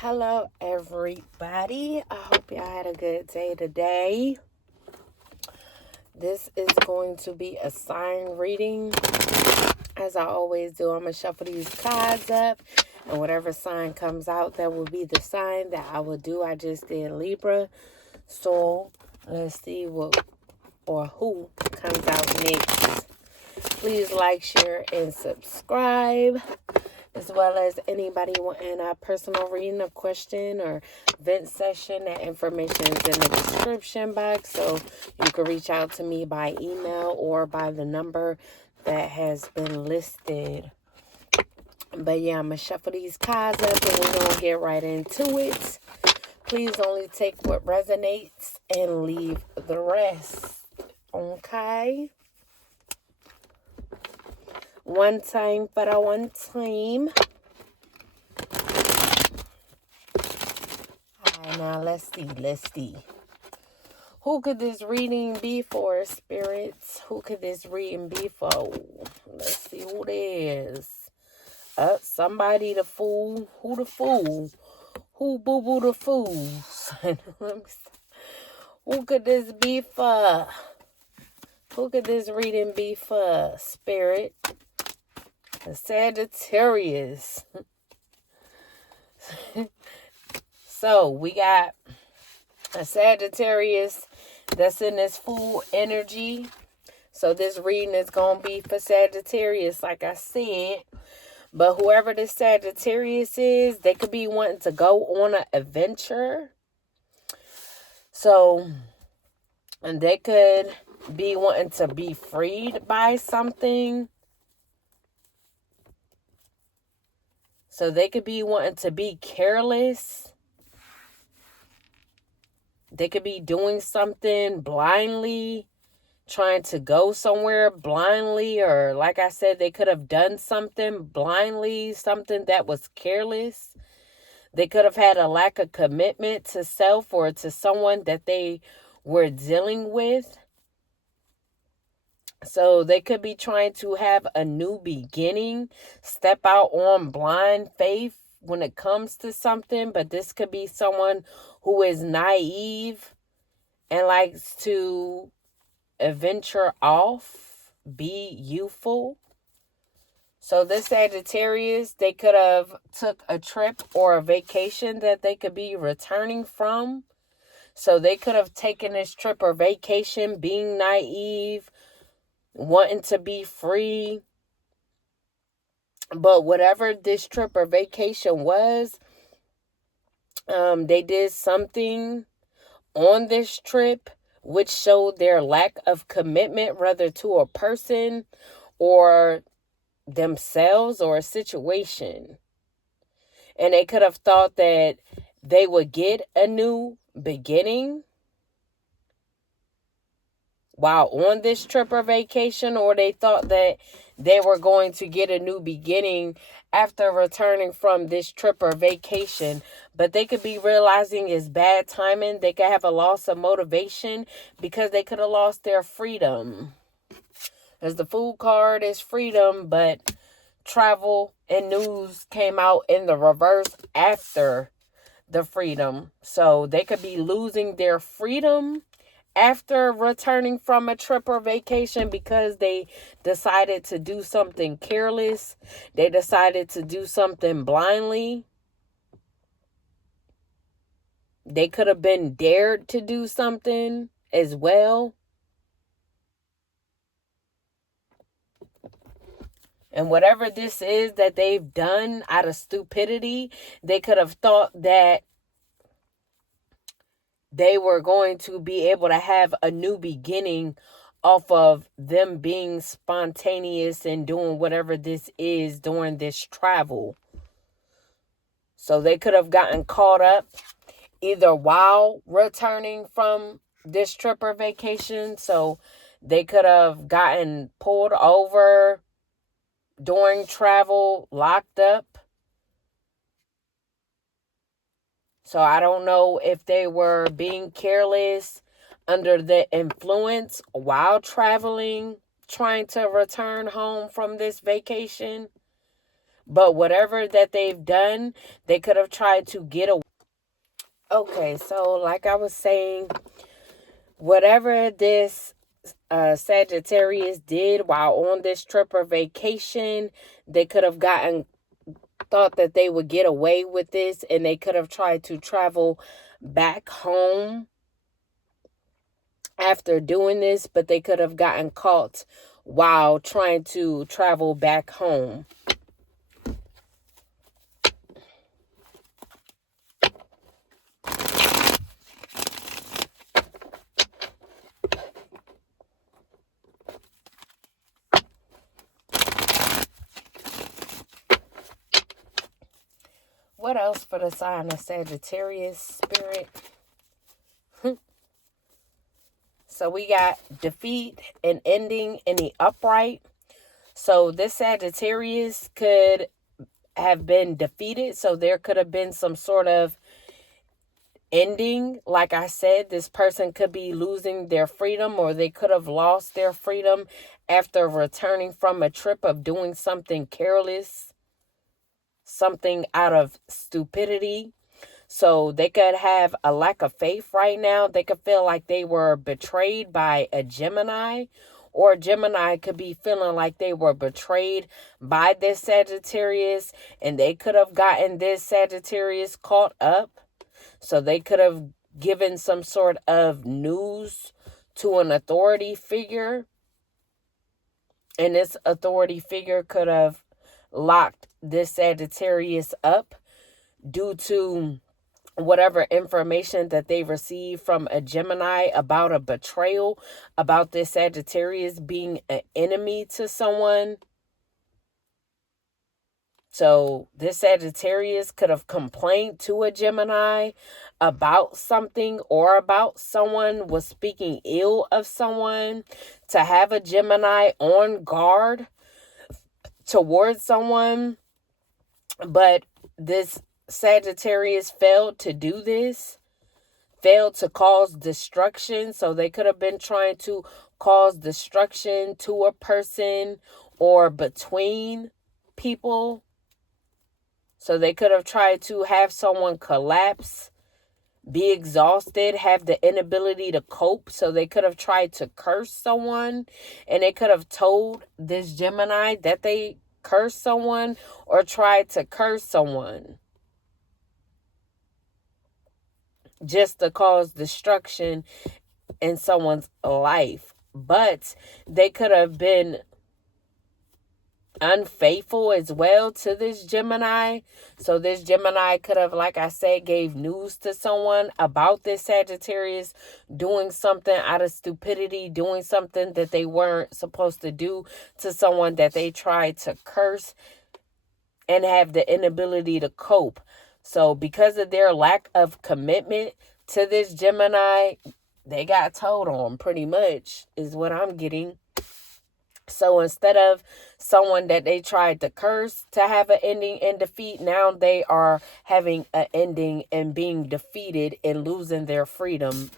Hello, everybody. I hope y'all had a good day today. This is going to be a sign reading. As I always do, I'm going to shuffle these cards up. And whatever sign comes out, that will be the sign that I will do. I just did Libra. So, let's see what or who comes out next. Please like, share, and subscribe. As well as anybody wanting a personal reading, a question, or vent session, that information is in the description box. So you can reach out to me by email or by the number that has been listed. But yeah, I'm going to shuffle these cards up and we're going to get right into it. Please only take what resonates and leave the rest. Okay? One time for the one time. Alright, now let's see. Who could this reading be for, spirits? Who could this reading be for? Let's see who it is. Somebody the fool. Who the fool? Who boo-boo the fools? Who could this be for? Who could this reading be for, spirit? The Sagittarius. So, we got a Sagittarius that's in this full energy. So, this reading is going to be for Sagittarius, like I said. But whoever this Sagittarius is, they could be wanting to go on an adventure. So, and they could be wanting to be freed by something. So they could be wanting to be careless. They could be doing something blindly, trying to go somewhere blindly, or like I said, they could have done something blindly, something that was careless. They could have had a lack of commitment to self or to someone that they were dealing with. So they could be trying to have a new beginning, step out on blind faith when it comes to something. But this could be someone who is naive and likes to venture off, be youthful. So this Sagittarius, they could have took a trip or a vacation that they could be returning from. So they could have taken this trip or vacation being naive, wanting to be free. But whatever this trip or vacation was, they did something on this trip which showed their lack of commitment, whether to a person or themselves or a situation. And they could have thought that they would get a new beginning while on this trip or vacation, or they thought that they were going to get a new beginning after returning from this trip or vacation. But they could be realizing it's bad timing. They could have a loss of motivation because they could have lost their freedom. As the Fool card is freedom, but travel and news came out in the reverse after the freedom. So they could be losing their freedom after returning from a trip or vacation because they decided to do something careless. They decided to do something blindly. They could have been dared to do something as well. And whatever this is that they've done out of stupidity, they could have thought that they were going to be able to have a new beginning off of them being spontaneous and doing whatever this is during this travel. So they could have gotten caught up either while returning from this trip or vacation. So they could have gotten pulled over during travel, locked up. So I don't know if they were being careless, under the influence while traveling, trying to return home from this vacation. But whatever that they've done, they could have tried to get away. Okay, so like I was saying, whatever this Sagittarius did while on this trip or vacation, they could have thought that they would get away with this, and they could have tried to travel back home after doing this, but they could have gotten caught while trying to travel back home. What else for the sign of Sagittarius, Spirit? So we got defeat and ending in the upright. So this Sagittarius could have been defeated. So there could have been some sort of ending. Like I said, this person could be losing their freedom, or they could have lost their freedom after returning from a trip of doing something careless, something out of stupidity. So they could have a lack of faith right now. They could feel like they were betrayed by a Gemini, or a Gemini could be feeling like they were betrayed by this Sagittarius, and they could have gotten this Sagittarius caught up. So they could have given some sort of news to an authority figure, and this authority figure could have locked this Sagittarius up due to whatever information that they received from a Gemini about a betrayal, about this Sagittarius being an enemy to someone. So this Sagittarius could have complained to a Gemini about something, or about someone was speaking ill of someone, to have a Gemini on guard towards someone. But this Sagittarius failed to do this, failed to cause destruction. So they could have been trying to cause destruction to a person or between people. So they could have tried to have someone collapse, be exhausted, have the inability to cope. So they could have tried to curse someone, and they could have told this Gemini that they cursed someone or tried to curse someone, just to cause destruction in someone's life. But they could have been unfaithful as well to this Gemini. So this Gemini could have, like I said, gave news to someone about this Sagittarius doing something out of stupidity, doing something that they weren't supposed to do, to someone that they tried to curse and have the inability to cope. So because of their lack of commitment to this Gemini, they got told on, pretty much, is what I'm getting. So instead of someone that they tried to curse to have an ending in defeat, now they are having an ending and being defeated and losing their freedom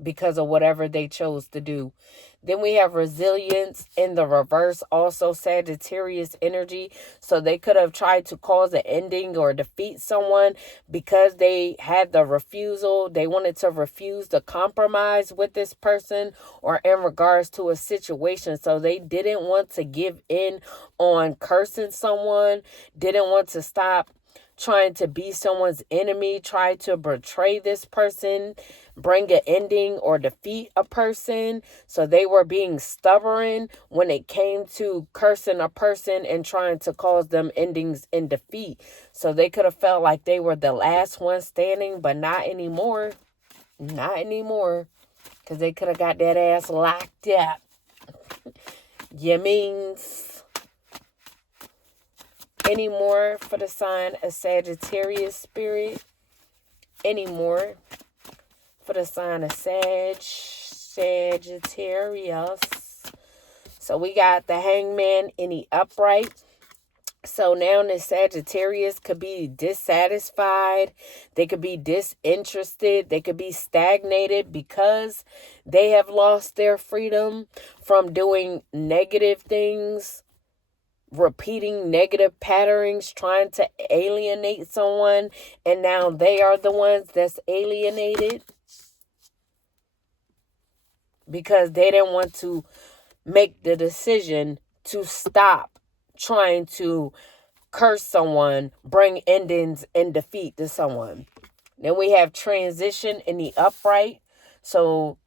because of whatever they chose to do. Then we have resilience in the reverse, also Sagittarius energy. So they could have tried to cause an ending or defeat someone because they had the refusal. They wanted to refuse to compromise with this person or in regards to a situation. So they didn't want to give in on cursing someone, didn't want to stop trying to be someone's enemy, try to betray this person, bring an ending or defeat a person. So they were being stubborn when it came to cursing a person and trying to cause them endings in defeat. So they could have felt like they were the last one standing, but not anymore. Not anymore. Because they could have got that ass locked up. You means... Any more for the sign of Sagittarius, Spirit? Any more for the sign of Sagittarius? So we got the Hangman in the upright. So now the Sagittarius could be dissatisfied. They could be disinterested. They could be stagnated because they have lost their freedom from doing negative things repeating negative patterns, trying to alienate someone, and now they are the ones that's alienated because they didn't want to make the decision to stop trying to curse someone, bring endings and defeat to someone. Then we have transition in the upright. So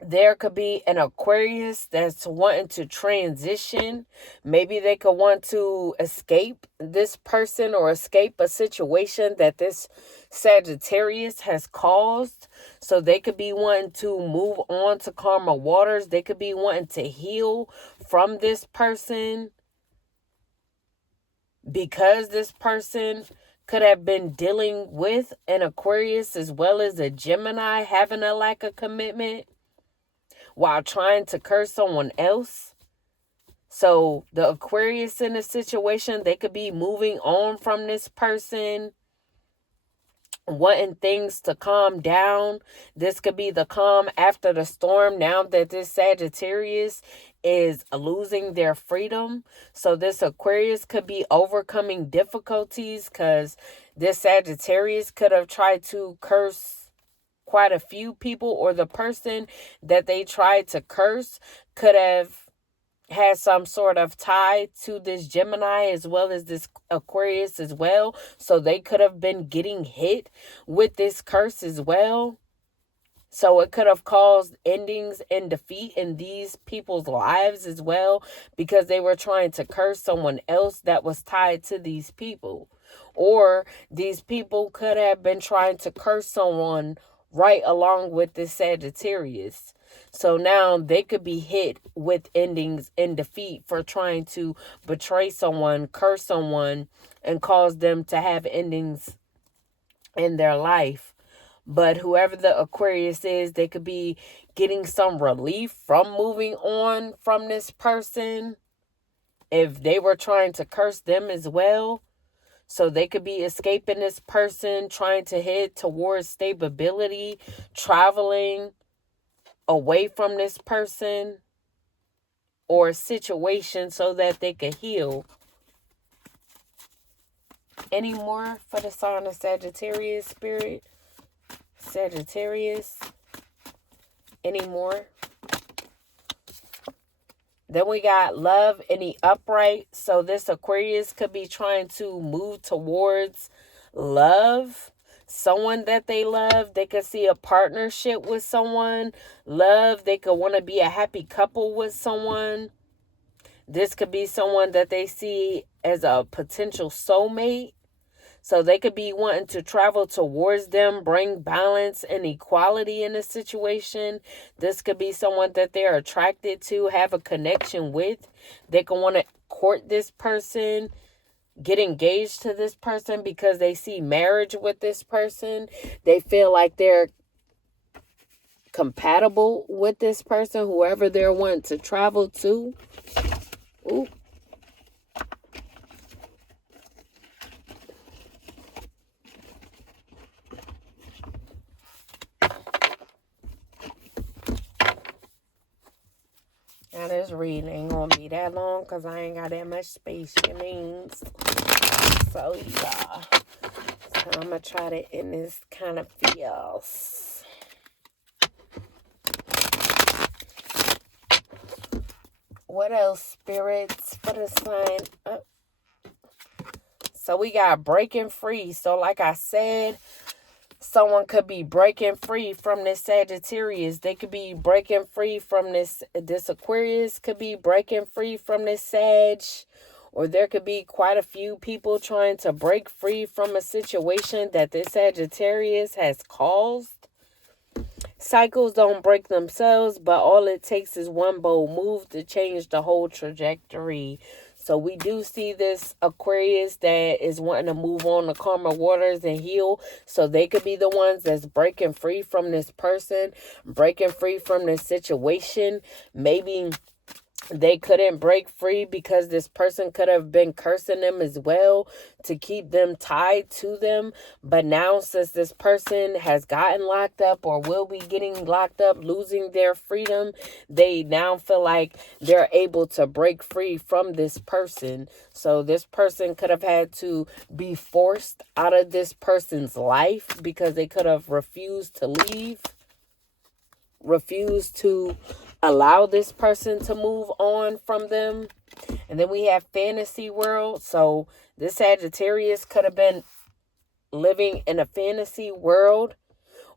there could be an Aquarius that's wanting to transition. Maybe they could want to escape this person or escape a situation that this Sagittarius has caused. So they could be wanting to move on to calmer waters. They could be wanting to heal from this person because this person could have been dealing with an Aquarius as well as a Gemini, having a lack of commitment while trying to curse someone else. So the Aquarius in a situation, they could be moving on from this person, wanting things to calm down. This could be the calm after the storm now that this Sagittarius is losing their freedom. So this Aquarius could be overcoming difficulties because this Sagittarius could have tried to curse quite a few people, or the person that they tried to curse could have had some sort of tie to this Gemini as well as this Aquarius as well. So they could have been getting hit with this curse as well. So it could have caused endings and defeat in these people's lives as well because they were trying to curse someone else that was tied to these people. Or these people could have been trying to curse someone right along with this Sagittarius. So now they could be hit with endings and defeat for trying to betray someone, curse someone, and cause them to have endings in their life. But whoever the Aquarius is, they could be getting some relief from moving on from this person if they were trying to curse them as well. So they could be escaping this person, trying to head towards stability, traveling away from this person or situation so that they could heal. Any more for the sign of Sagittarius, Spirit? Sagittarius? Any more? Then we got love in the upright. So this Aquarius could be trying to move towards love. Someone that they love. They could see a partnership with someone. Love. They could want to be a happy couple with someone. This could be someone that they see as a potential soulmate. So they could be wanting to travel towards them, bring balance and equality in a situation. This could be someone that they're attracted to, have a connection with. They could want to court this person, get engaged to this person because they see marriage with this person. They feel like they're compatible with this person, whoever they're wanting to travel to. Ooh. Now this reading ain't gonna be that long because I ain't got that much space, it means. So yeah. So I'm gonna try to end this kind of feels. What else, spirits, for the sign? So we got breaking free. So like I said, someone could be breaking free from this Sagittarius. They could be breaking free from this Aquarius could be breaking free from this Sag. Or there could be quite a few people trying to break free from a situation that this Sagittarius has caused. Cycles don't break themselves, but all it takes is one bold move to change the whole trajectory. So we do see this Aquarius that is wanting to move on to calmer waters and heal. So they could be the ones that's breaking free from this person, breaking free from this situation. Maybe They couldn't break free because this person could have been cursing them as well to keep them tied to them. But now, since this person has gotten locked up or will be getting locked up, losing their freedom, they now feel like they're able to break free from this person. So this person could have had to be forced out of this person's life because they could have refused to leave, refused to allow this person to move on from them. And then we have fantasy world. So this Sagittarius could have been living in a fantasy world,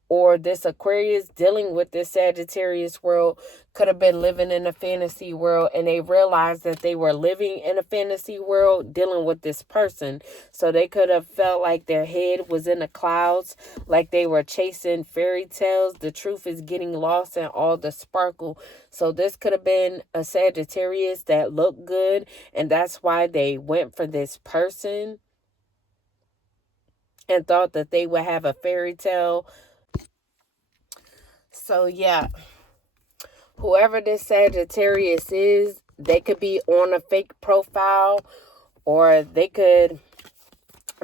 or this Aquarius dealing with this Sagittarius world could have been living in a fantasy world, and they realized that they were living in a fantasy world dealing with this person. So they could have felt like their head was in the clouds, like they were chasing fairy tales. The truth is getting lost in all the sparkle. So this could have been a Sagittarius that looked good, and that's why they went for this person and thought that they would have a fairy tale. So yeah, whoever this Sagittarius is, they could be on a fake profile, or they could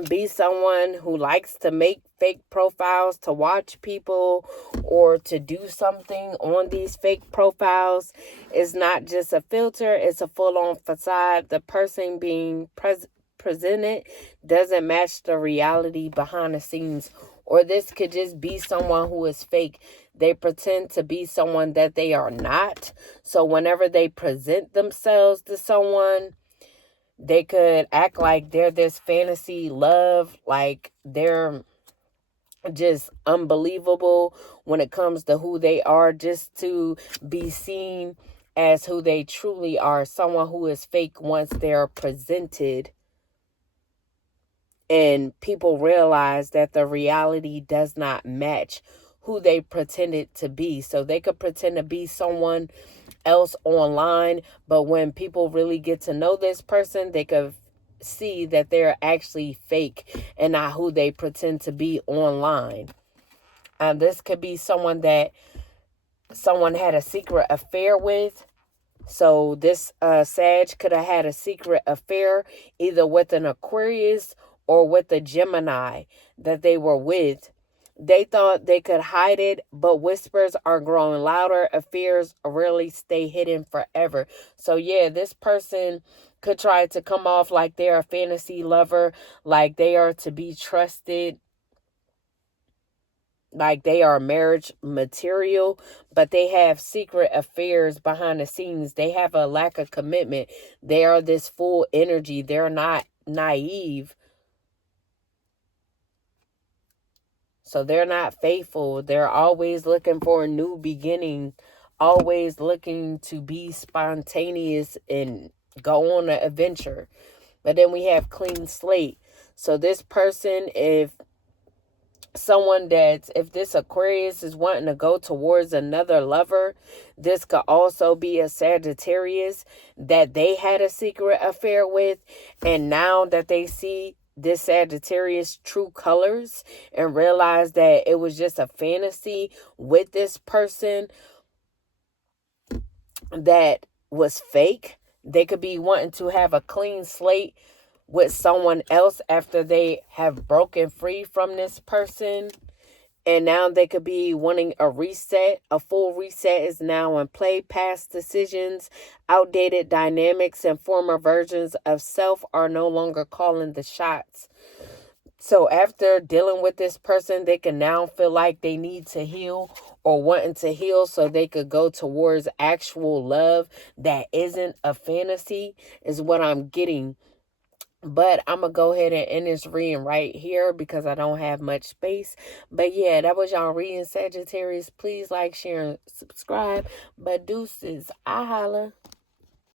be someone who likes to make fake profiles to watch people or to do something on these fake profiles. It's not just a filter, it's a full-on facade. The person being presented doesn't match the reality behind the scenes. Or this could just be someone who is fake. They pretend to be someone that they are not. So whenever they present themselves to someone, they could act like they're this fantasy love, like they're just unbelievable when it comes to who they are, just to be seen as who they truly are. Someone who is fake once they're presented, and people realize that the reality does not match who they pretended to be. So they could pretend to be someone else online, but when people really get to know this person, they could see that they're actually fake and not who they pretend to be online. This could be someone that someone had a secret affair with. So this Sag could have had a secret affair either with an Aquarius or with a Gemini that they were with. They thought they could hide it, but whispers are growing louder. Affairs rarely stay hidden forever. So yeah, this person could try to come off like they're a fantasy lover, like they are to be trusted, like they are marriage material, but they have secret affairs behind the scenes. They have a lack of commitment. They are this full energy. They're not naive. So they're not faithful. They're always looking for a new beginning, always looking to be spontaneous and go on an adventure. But then we have clean slate. So this person, if this Aquarius is wanting to go towards another lover, this could also be a Sagittarius that they had a secret affair with, and now that they see this Sagittarius true colors and realize that it was just a fantasy with this person that was fake, they could be wanting to have a clean slate with someone else after they have broken free from this person. And now they could be wanting a reset. A full reset is now in play. Past decisions, outdated dynamics, and former versions of self are no longer calling the shots. So after dealing with this person, they can now feel like they need to heal or wanting to heal so they could go towards actual love that isn't a fantasy, is what I'm getting. But I'm going to go ahead and end this reading right here because I don't have much space. But yeah, that was y'all reading, Sagittarius. Please like, share, and subscribe. But deuces, I holla.